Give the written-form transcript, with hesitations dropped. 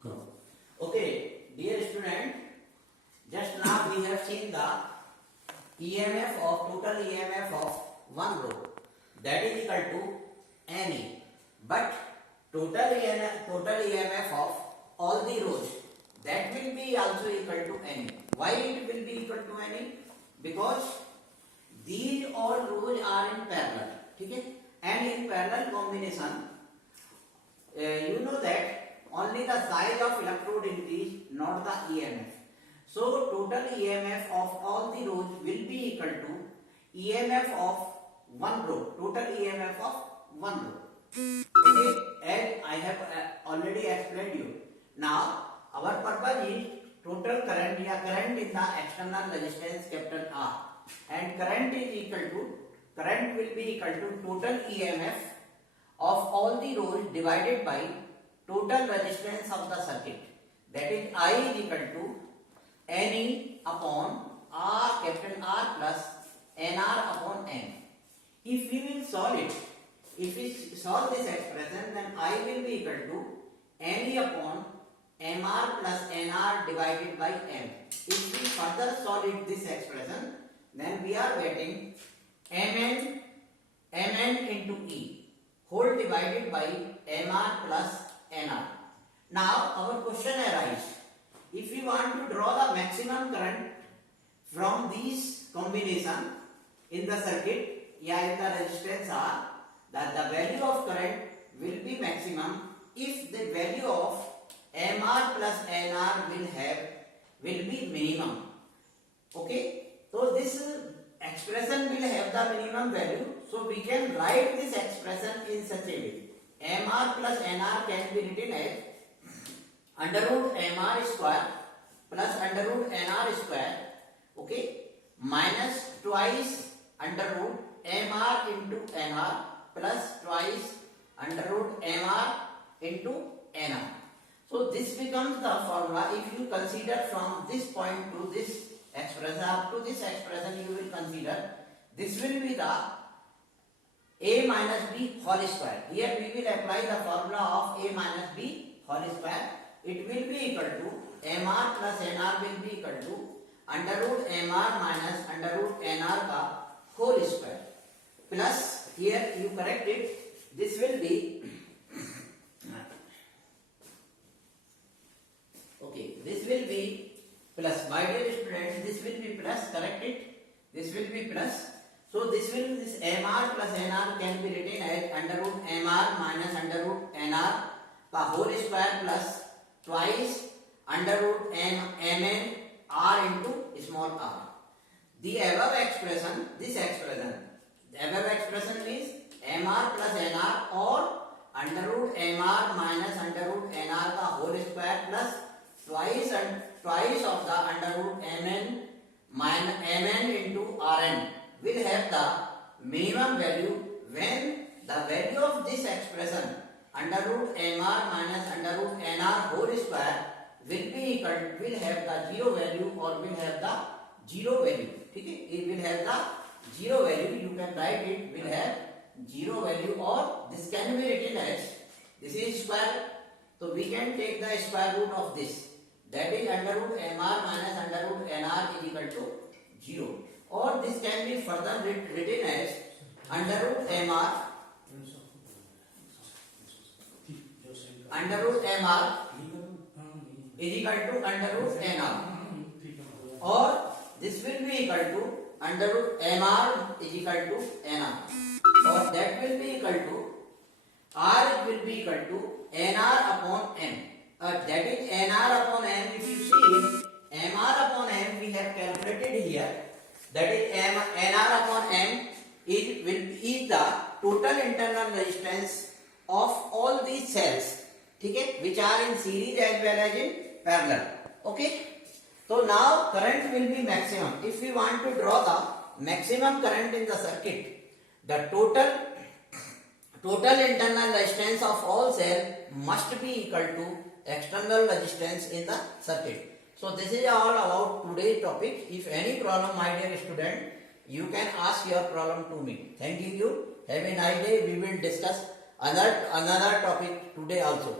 Okay, dear student, just now we have seen the EMF of total EMF of one row, that is equal to NE. But total EMF of all the rows, that will be also equal to NE. Why it will be equal to NE? Because these all rows are in parallel, okay? And in parallel combination, you know that only the size of electrode increase, not the EMF. So total EMF of all the rows will be equal to EMF of one row, total EMF of one row. Okay, as I have already explained you. Now our purpose is total current या current in the external resistance capital R, and current will be equal to total EMF of all the rows divided by total resistance of the circuit, that is I is equal to NE upon R capital R plus NR upon N. If we will solve it, if we solve this expression, then I will be equal to NE upon MR plus NR divided by M. If we further solve it, this expression, then we are getting MN into E whole divided by MR plus NR. Now our question arises, if we want to draw the maximum current from these combination in the circuit, in the resistance R, that the value of current will be maximum if the value of MR plus NR will be minimum. Okay, so this expression will have the minimum value, so we can write this expression in such a way. MR plus NR can be written as under root MR square plus under root NR square, okay, minus twice under root MR into NR plus twice under root MR into NR. So this becomes the formula. If you consider from this point to this expression, up to this expression, you will consider this will be the A minus B whole square. Here we will apply the formula of A minus B whole square. It will be equal to MR plus NR will be equal to under root MR minus under root NR ka whole square. Plus here you correct it. This will be okay. This will be plus. My dear students, this will be plus. Correct it. This will be plus. So this MR plus NR can be written as under root MR minus under root NR का whole square plus twice under root MN R into small r. The above expression, the above expression means MR plus NR or under root MR minus under root NR का whole square plus twice of the under root MN into RN will have the minimum value when the value of this expression under root MR minus under root NR whole square will have the zero value or will have the zero value. Okay? It will have the zero value. You can write it will have zero value, or this can be written as this is square. So we can take the square root of this. That is under root MR minus under root NR is equal to 0. Or this can be further written as under root MR is equal to under root NR, or this will be equal to under root MR is equal to NR, or that will be equal to R will be equal to NR upon M. That is NR upon M. If you see MR upon M we have calculated here. That is NR upon M is the total internal resistance of all these cells, okay, which are in series as well as in parallel. Okay. So now current will be maximum. If we want to draw the maximum current in the circuit, the total internal resistance of all cells must be equal to external resistance in the circuit. So this is all about today's topic. If any problem, my dear student, you can ask your problem to me. Thank you. Have a nice day. We will discuss another topic today also.